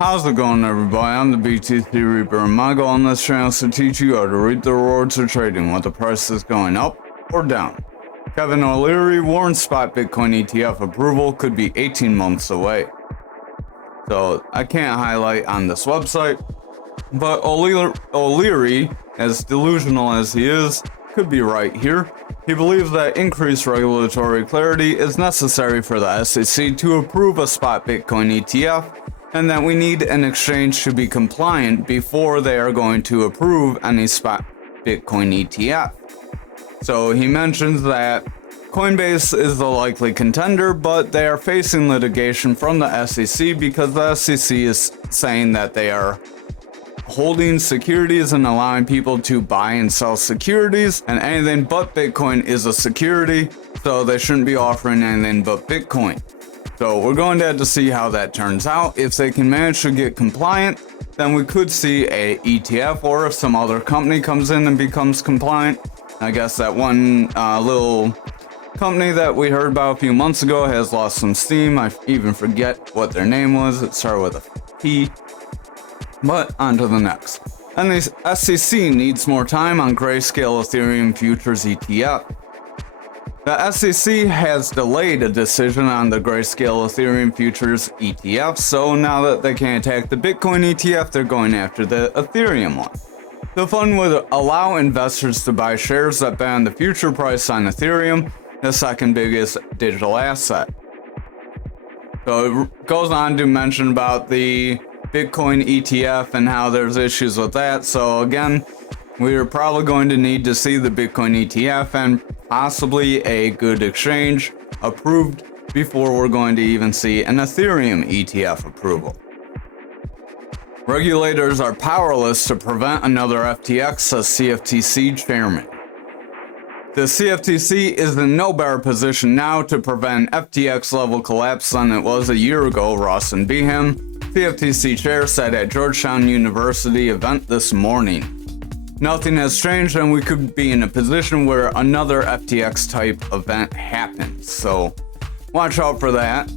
How's it going, everybody? I'm the BTC Reaper, and my goal on this channel is to teach you how to reap the rewards of trading when the price is going up or down. Kevin O'Leary warns spot Bitcoin ETF approval could be 18 months away. So I can't highlight on this website, but O'Leary, as delusional as he is, could be right here. He believes that increased regulatory clarity is necessary for the SEC to approve a spot Bitcoin ETF, and that we need an exchange to be compliant before they are going to approve any spot Bitcoin ETF. So he mentions that Coinbase is the likely contender, but they are facing litigation from the SEC because the SEC is saying that they are holding securities and allowing people to buy and sell securities, and anything but Bitcoin is a security, so they shouldn't be offering anything but Bitcoin. So we're going to have to see how that turns out. If they can manage to get compliant, then we could see a ETF, or if some other company comes in and becomes compliant. I guess that one little company that we heard about a few months ago has lost some steam. I even forget what their name was. It started with a P. But on to the next. And the SEC needs more time on Grayscale Ethereum Futures ETF. The SEC has delayed a decision on the Grayscale Ethereum Futures ETF, so now that they can't attack the Bitcoin ETF, they're going after the Ethereum one. The fund would allow investors to buy shares that bet on the future price on Ethereum, the second biggest digital asset. So it goes on to mention about the Bitcoin ETF and how there's issues with that. So again, we're probably going to need to see the Bitcoin ETF and possibly a good exchange approved before we're going to even see an Ethereum ETF approval. Regulators are powerless to prevent another FTX, says CFTC chairman. The CFTC is in no better position now to prevent FTX level collapse than it was a year ago, Rawson Behan, CFTC chair, said at Georgetown University event this morning. Nothing has changed, and we could be in a position where another FTX type event happens. So watch out for that.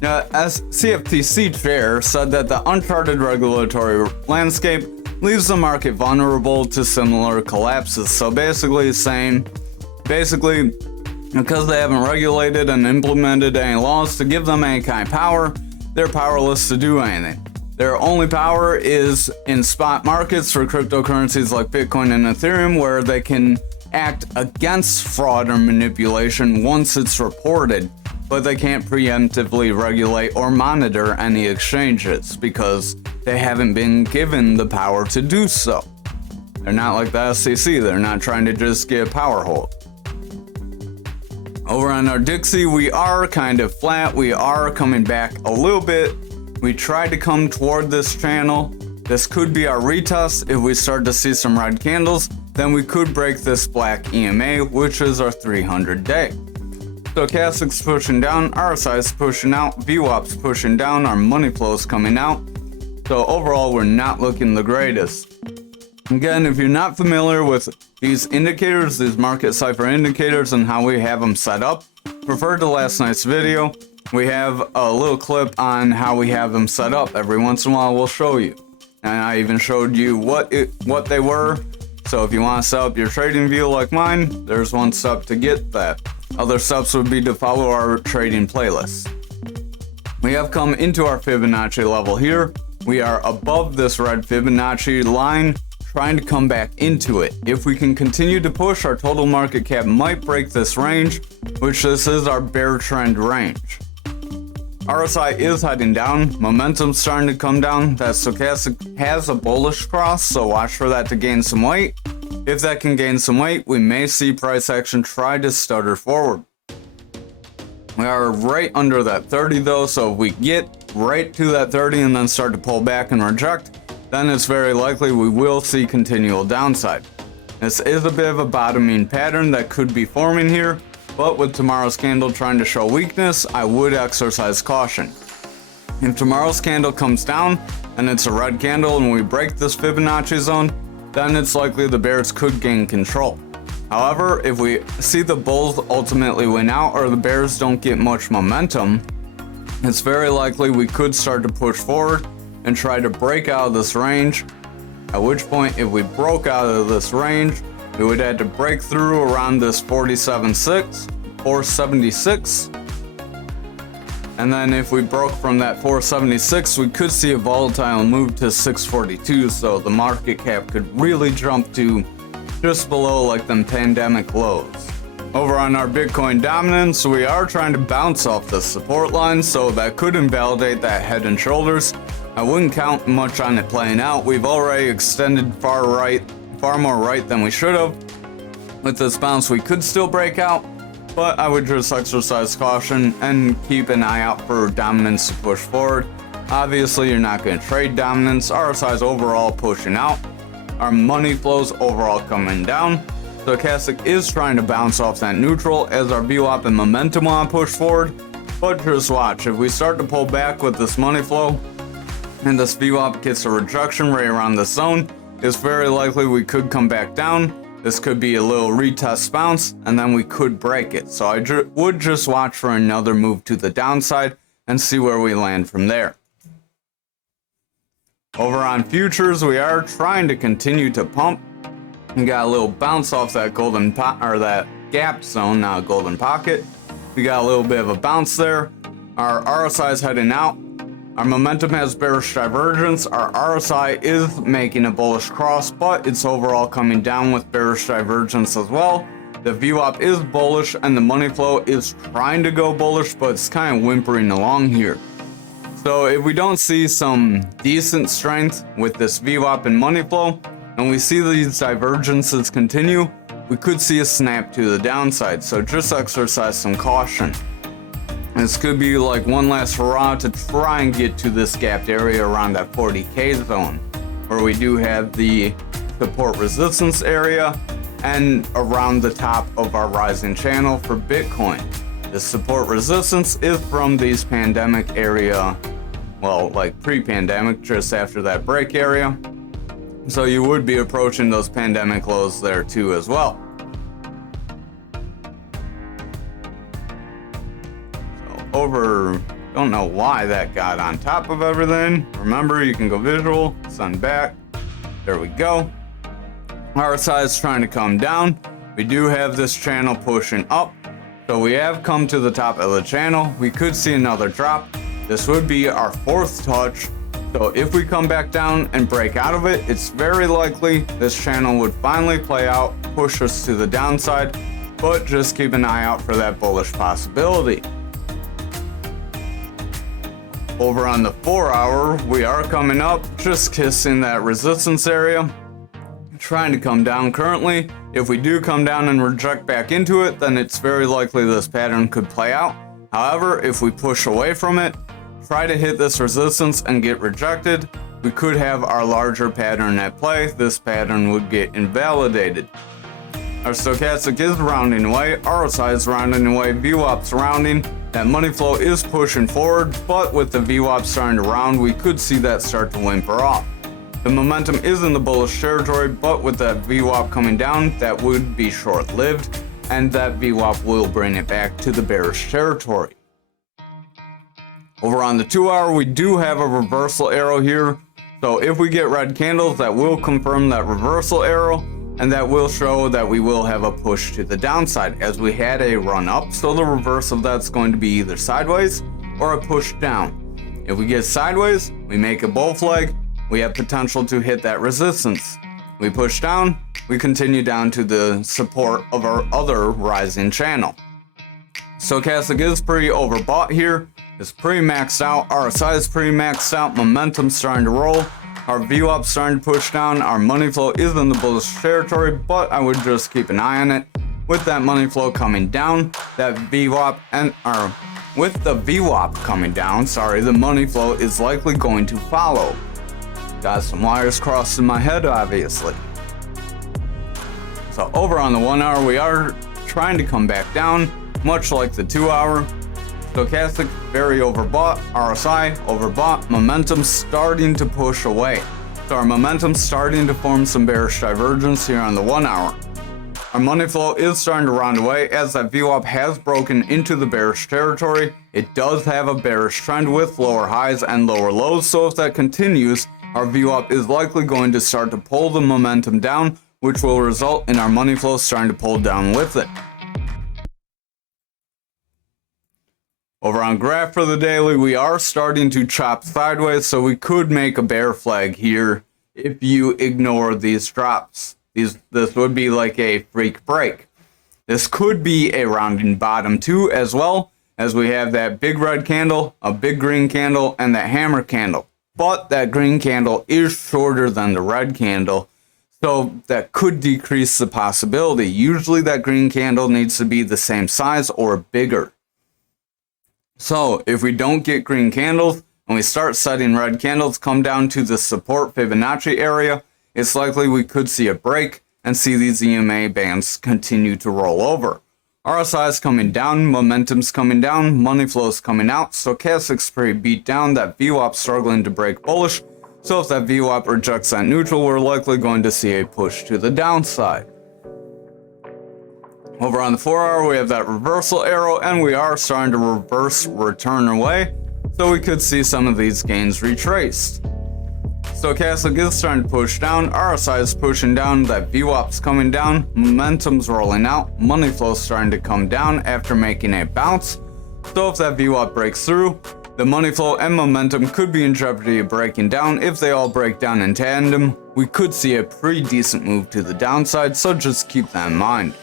As CFTC chair said that the uncharted regulatory landscape leaves the market vulnerable to similar collapses. So basically saying, because they haven't regulated and implemented any laws to give them any kind of power, they're powerless to do anything. Their only power is in spot markets for cryptocurrencies like Bitcoin and Ethereum, where they can act against fraud or manipulation once it's reported, but they can't preemptively regulate or monitor any exchanges because they haven't been given the power to do so. They're not like the SEC, they're not trying to just get a power hold. Over on our Dixie, we are kind of flat, we are coming back a little bit. We tried to come toward this channel. This could be our retest. If we start to see some red candles, then we could break this black EMA, which is our 300-day. Stochastic's pushing down, RSI's pushing out, VWAP's pushing down, our money flow's coming out. So overall, we're not looking the greatest. Again, if you're not familiar with these indicators, these market cipher indicators and how we have them set up, refer to last night's video. We have a little clip on how we have them set up. Every once in a while we'll show you. And I even showed you what they were. So if you want to set up your trading view like mine, there's one step to get that. Other steps would be to follow our trading playlist. We have come into our Fibonacci level here. We are above this red Fibonacci line, trying to come back into it. If we can continue to push, our total market cap might break this range, which this is our bear trend range. RSI is heading down, momentum's starting to come down. That stochastic has a bullish cross, so watch for that to gain some weight. If that can gain some weight, we may see price action try to stutter forward. We are right under that 30 though, so if we get right to that 30 and then start to pull back and reject, then it's very likely we will see continual downside. This is a bit of a bottoming pattern that could be forming here, but with tomorrow's candle trying to show weakness, I would exercise caution. If tomorrow's candle comes down and it's a red candle and we break this Fibonacci zone, then it's likely the bears could gain control. However, if we see the bulls ultimately win out or the bears don't get much momentum, it's very likely we could start to push forward and try to break out of this range. At which point, if we broke out of this range, we would have to break through around this 47.6, 476. And then if we broke from that 476, we could see a volatile move to 642, so the market cap could really jump to just below like them pandemic lows. Over on our Bitcoin dominance, we are trying to bounce off the support line, so that could invalidate that head and shoulders. I wouldn't count much on it playing out. We've already extended far more right than we should have. With this bounce, we could still break out, but I would just exercise caution and keep an eye out for dominance to push forward. Obviously, you're not going to trade dominance. RSI's overall pushing out. Our money flows overall coming down. Stochastic is trying to bounce off that neutral as our VWAP and momentum want to push forward. But just watch, if we start to pull back with this money flow and this VWAP gets a rejection right around the zone, it's very likely we could come back down. This could be a little retest bounce, and then we could break it. So I would just watch for another move to the downside and see where we land from there. Over on futures, we are trying to continue to pump. We got a little bounce off that that gap zone, now golden pocket. We got a little bit of a bounce there. Our RSI is heading out. Our momentum has bearish divergence. Our RSI is making a bullish cross, but it's overall coming down with bearish divergence as well. The VWAP is bullish and the money flow is trying to go bullish, but it's kind of whimpering along here. So if we don't see some decent strength with this VWAP and money flow, and we see these divergences continue, we could see a snap to the downside. So just exercise some caution. This could be like one last hurrah to try and get to this gapped area around that 40K zone, where we do have the support resistance area and around the top of our rising channel for Bitcoin. The support resistance is from these pandemic area, well, like pre-pandemic, just after that break area. So you would be approaching those pandemic lows there too as well. Don't know why that got on top of everything. Remember, you can go visual, sun back. There we go. RSI is trying to come down. We do have this channel pushing up. So we have come to the top of the channel. We could see another drop. This would be our fourth touch. So if we come back down and break out of it, it's very likely this channel would finally play out, push us to the downside, but just keep an eye out for that bullish possibility. Over on the 4 hour, we are coming up, just kissing that resistance area, trying to come down currently. If we do come down and reject back into it, then it's very likely this pattern could play out. However, if we push away from it, try to hit this resistance and get rejected, we could have our larger pattern at play. This pattern would get invalidated. Our stochastic is rounding away, RSI is rounding away, VWAP's rounding. That money flow is pushing forward, but with the VWAP starting to round, we could see that start to whimper off. The momentum is in the bullish territory, but with that VWAP coming down, that would be short-lived, and that VWAP will bring it back to the bearish territory. Over on the 2 hour, we do have a reversal arrow here. So if we get red candles, that will confirm that reversal arrow, and that will show that we will have a push to the downside as we had a run up. So the reverse of that's going to be either sideways or a push down. If we get sideways, we make a bull flag, we have potential to hit that resistance. We push down, we continue down to the support of our other rising channel. Stochastic is pretty overbought here. It's pretty maxed out. RSI is pretty maxed out. Momentum's starting to roll. Our VWAP's starting to push down. Our money flow is in the bullish territory, but I would just keep an eye on it. With that money flow coming down, that VWAP with the VWAP coming down, the money flow is likely going to follow. Got some wires crossed in my head, obviously. So over on the 1 hour, we are trying to come back down, much like the 2 hour. Stochastic, very overbought. RSI, overbought. Momentum starting to push away. So our momentum starting to form some bearish divergence here on the 1 hour. Our money flow is starting to round away as that VWAP has broken into the bearish territory It does have a bearish trend with lower highs and lower lows, so if that continues, our VWAP is likely going to start to pull the momentum down, which will result in our money flow starting to pull down with it. Over on graph for the daily, we are starting to chop sideways, so we could make a bear flag here if you ignore these drops. This would be like a freak break. This could be a rounding bottom too, as well as we have that big red candle, a big green candle, and that hammer candle. But that green candle is shorter than the red candle, so that could decrease the possibility. Usually that green candle needs to be the same size or bigger. So if we don't get green candles and we start setting red candles come down to the support Fibonacci area, it's likely we could see a break and see these EMA bands continue to roll over. RSI is coming down, momentum's coming down, money flow's coming out, stochastic's pretty beat down, that VWAP struggling to break bullish, so if that VWAP rejects that neutral, we're likely going to see a push to the downside. Over on the 4-hour, we have that reversal arrow, and we are starting to return away, so we could see some of these gains retraced. Stochastic is starting to push down, RSI is pushing down, that VWAP's coming down, momentum's rolling out, money flow's starting to come down after making a bounce. So if that VWAP breaks through, the money flow and momentum could be in jeopardy of breaking down. If they all break down in tandem, we could see a pretty decent move to the downside, so just keep that in mind.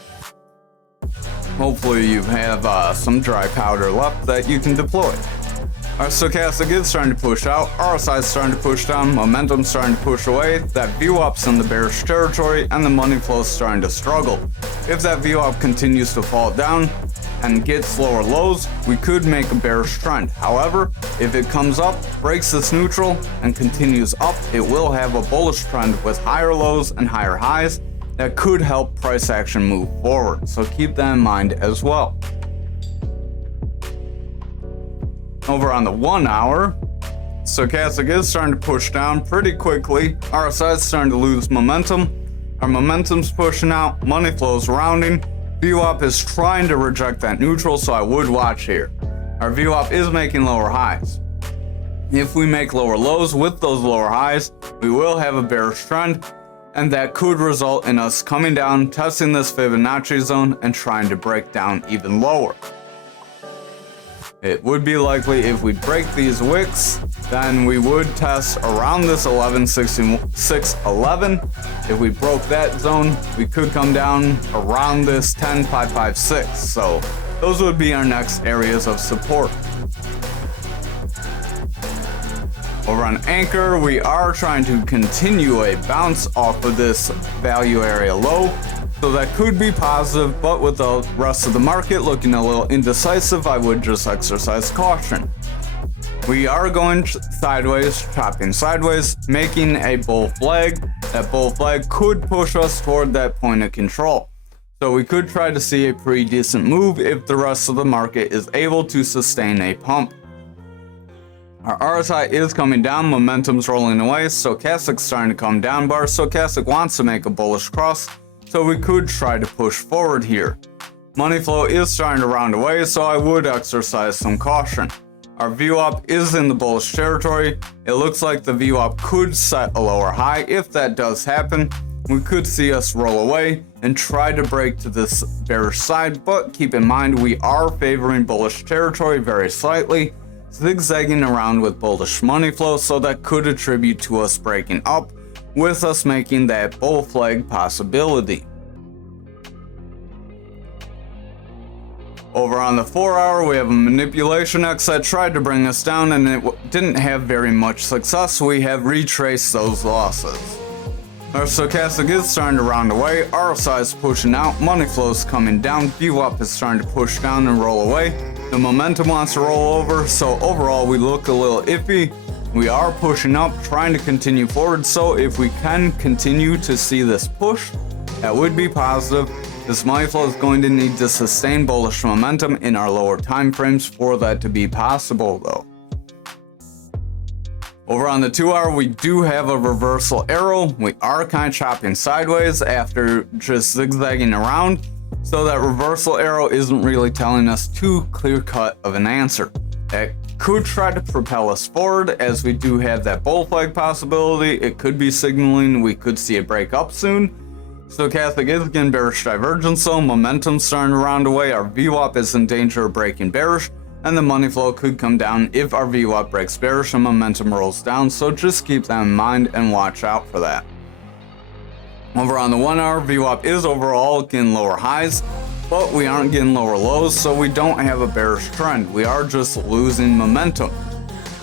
Hopefully you have some dry powder left that you can deploy. Our stochastic is starting to push out, RSI is starting to push down, momentum starting to push away, that VWAP's in the bearish territory, and the money flow is starting to struggle. If that VWAP continues to fall down and gets lower lows, we could make a bearish trend. However, if it comes up, breaks this neutral, and continues up, it will have a bullish trend with higher lows and higher highs that could help price action move forward. So keep that in mind as well. Over on the 1 hour, stochastic is starting to push down pretty quickly. RSI is starting to lose momentum. Our momentum's pushing out, money flow's rounding. VWAP is trying to reject that neutral, so I would watch here. Our VWAP is making lower highs. If we make lower lows with those lower highs, we will have a bearish trend, and that could result in us coming down, testing this Fibonacci zone, and trying to break down even lower. It would be likely if we break these wicks, then we would test around this 11.6611. If we broke that zone, we could come down around this 10.556. So those would be our next areas of support. Over on Anchor, we are trying to continue a bounce off of this value area low. So that could be positive, but with the rest of the market looking a little indecisive, I would just exercise caution. We are going sideways, chopping sideways, making a bull flag. That bull flag could push us toward that point of control. So we could try to see a pretty decent move if the rest of the market is able to sustain a pump. Our RSI is coming down, momentum's rolling away, stochastic's starting to come down, but our stochastic wants to make a bullish cross, so we could try to push forward here. Money flow is starting to round away, so I would exercise some caution. Our VWAP is in the bullish territory. It looks like the VWAP could set a lower high. If that does happen, we could see us roll away and try to break to this bearish side, but keep in mind we are favoring bullish territory very slightly, zigzagging around with bullish money flow, so that could attribute to us breaking up, with us making that bull flag possibility. Over on the 4 hour, we have a manipulation X that tried to bring us down and it didn't have very much success. We have retraced those losses. Our stochastic is starting to round away, RSI is pushing out, money flow is coming down, VWAP is starting to push down and roll away. The momentum wants to roll over, so overall we look a little iffy. We are pushing up, trying to continue forward, so if we can continue to see this push, that would be positive. This money flow is going to need to sustain bullish momentum in our lower time frames for that to be possible though. Over on the 2 hour, we do have a reversal arrow. We are kind of chopping sideways after just zigzagging around. So that reversal arrow isn't really telling us too clear-cut of an answer. That could try to propel us forward, as we do have that bull flag possibility. It could be signaling we could see a break up soon. Stochastic is again bearish divergence, so momentum starting to round away. Our VWAP is in danger of breaking bearish, and the money flow could come down if our VWAP breaks bearish and momentum rolls down. So just keep that in mind and watch out for that. Over on the 1 hour, VWAP is overall getting lower highs, but we aren't getting lower lows, so we don't have a bearish trend. We are just losing momentum.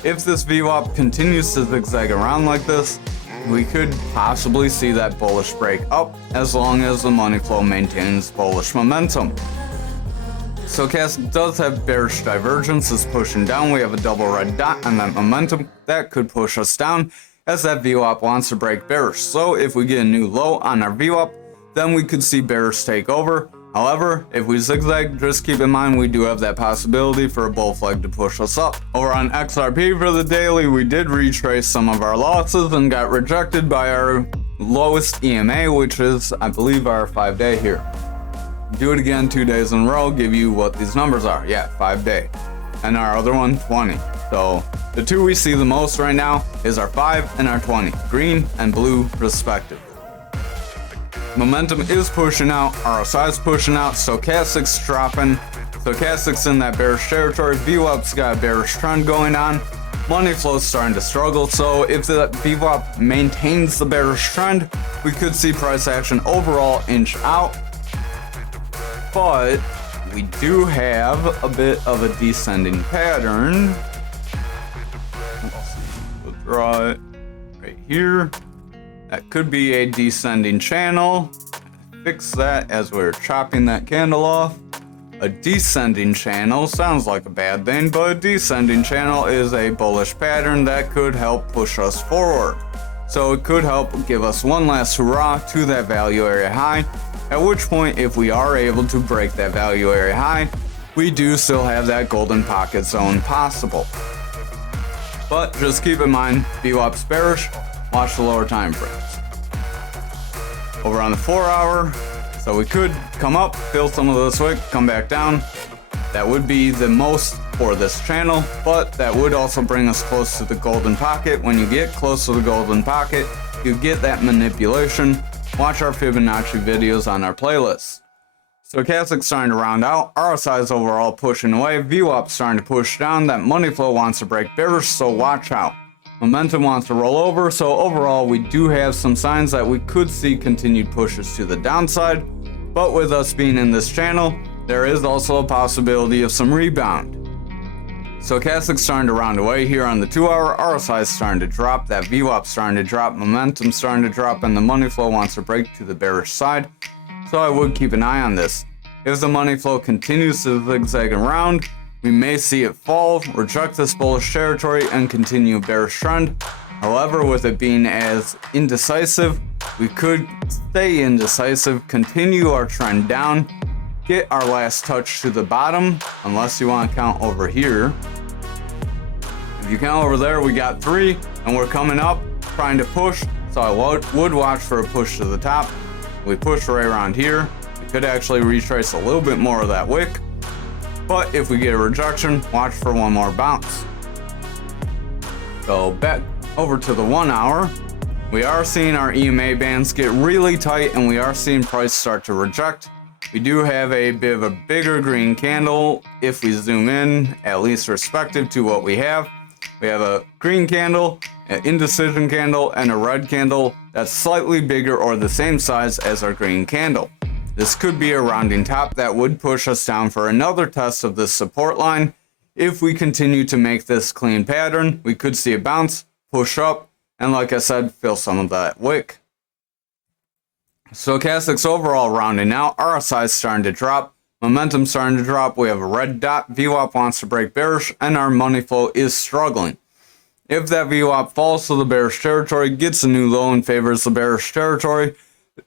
If this VWAP continues to zigzag around like this, we could possibly see that bullish break up, as long as the money flow maintains bullish momentum. Stochastic does have bearish divergence, is pushing down. We have a double red dot on that momentum that could push us down, as that VWAP wants to break bearish. So if we get a new low on our VWAP, then we could see bearish take over. However, if we zigzag, just keep in mind we do have that possibility for a bull flag to push us up. Over on XRP for the daily, we did retrace some of our losses and got rejected by our lowest EMA, which is, I believe, our 5-day here. Do it again 2 days in a row, give you what these numbers are. Yeah, 5-day. And our other one, 20. So the two we see the most right now is our 5 and our 20, green and blue respectively. Momentum is pushing out, RSI is pushing out, Stochastic's dropping, Stochastic's in that bearish territory, VWAP's got a bearish trend going on, money flow's starting to struggle. So if the VWAP maintains the bearish trend, we could see price action overall inch out, but we do have a bit of a descending pattern. We'll draw it right here. That could be a descending channel. Fix that as we're chopping that candle off. A descending channel sounds like a bad thing, but a descending channel is a bullish pattern that could help push us forward. So it could help give us one last hurrah to that value area high, at which point, if we are able to break that value area high, we do still have that golden pocket zone possible. But just keep in mind, VWAP's bearish. Watch the lower time frames. Over on the 4 hour, so we could come up, fill some of this wick, come back down. That would be the most for this channel, but that would also bring us close to the golden pocket. When you get close to the golden pocket, you get that manipulation. Watch our Fibonacci videos on our playlist. Stochastic's starting to round out, RSI is overall pushing away, VWAP's starting to push down. That money flow wants to break bearish, so watch out. Momentum wants to roll over, so overall we do have some signs that we could see continued pushes to the downside, but with us being in this channel, there is also a possibility of some rebound. Stochastic's starting to round away here on the 2 hour, RSI is starting to drop, that VWAP's starting to drop, momentum's starting to drop, and the money flow wants to break to the bearish side, so I would keep an eye on this. If the money flow continues to zigzag around, we may see it fall, reject this bullish territory, and continue a bearish trend. However, with it being as indecisive, we could stay indecisive, continue our trend down, get our last touch to the bottom, unless you want to count over here. If you count over there, we got 3, and we're coming up, trying to push, so I would watch for a push to the top. We push right around here. We could actually retrace a little bit more of that wick. But if we get a rejection, watch for one more bounce. So back over to the 1 hour, we are seeing our EMA bands get really tight, and we are seeing price start to reject. We do have a bit of a bigger green candle if we zoom in, at least respective to what we have. We have a green candle, an indecision candle, and a red candle that's slightly bigger or the same size as our green candle. This could be a rounding top that would push us down for another test of this support line. If we continue to make this clean pattern, we could see a bounce, push up, and like I said, fill some of that wick. Stochastic's overall rounding out, RSI is starting to drop, momentum starting to drop, we have a red dot, VWAP wants to break bearish, and our money flow is struggling. If that VWAP falls to the bearish territory, gets a new low and favors the bearish territory,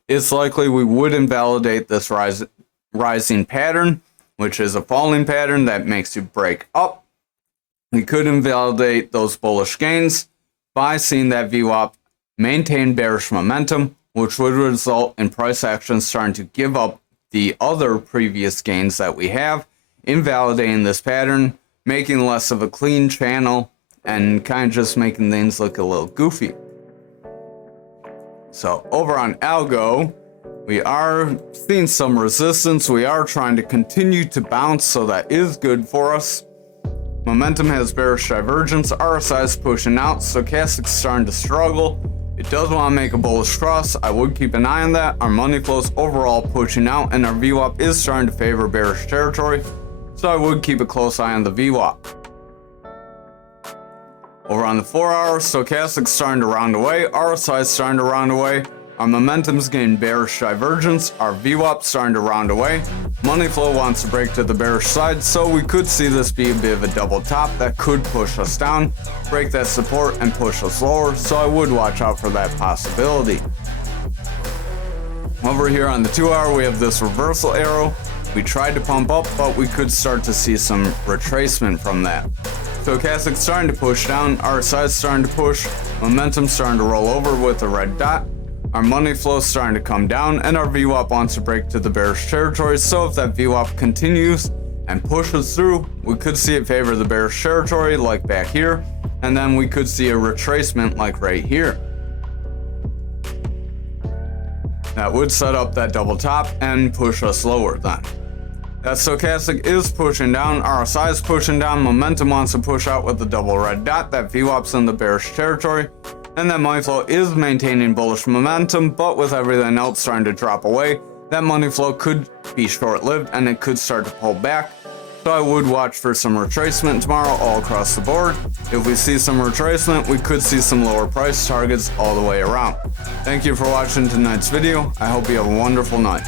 it's likely we would invalidate this rising pattern, which is a falling pattern that makes you break up. We could invalidate those bullish gains by seeing that VWAP maintain bearish momentum, which would result in price action starting to give up the other previous gains that we have, invalidating this pattern, making less of a clean channel, and kind of just making things look a little goofy. So over on algo, we are seeing some resistance. We are trying to continue to bounce, so that is good for us. Momentum has bearish divergence, RSI is pushing out, stochastic's starting to struggle. It does want to make a bullish cross. I would keep an eye on that. Our money flows overall pushing out, and our VWAP is starting to favor bearish territory, so I would keep a close eye on the VWAP. Over on the 4 hour, stochastic's starting to round away, RSI is starting to round away, our momentum's getting bearish divergence, our VWAP's starting to round away, money flow wants to break to the bearish side, so we could see this be a bit of a double top that could push us down, break that support and push us lower, so I would watch out for that possibility. Over here on the 2 hour, we have this reversal arrow. We tried to pump up, but we could start to see some retracement from that. Stochastic starting to push down, RSI is starting to push, momentum starting to roll over with a red dot, our money flow is starting to come down, and our VWAP wants to break to the bearish territory, so if that VWAP continues and pushes through, we could see it favor the bearish territory like back here, and then we could see a retracement like right here. That would set up that double top and push us lower then. That stochastic is pushing down, RSI is pushing down, momentum wants to push out with the double red dot, that VWAP's in the bearish territory, and that money flow is maintaining bullish momentum, but with everything else starting to drop away, that money flow could be short-lived and it could start to pull back. So I would watch for some retracement tomorrow all across the board. If we see some retracement, we could see some lower price targets all the way around. Thank you for watching tonight's video. I hope you have a wonderful night.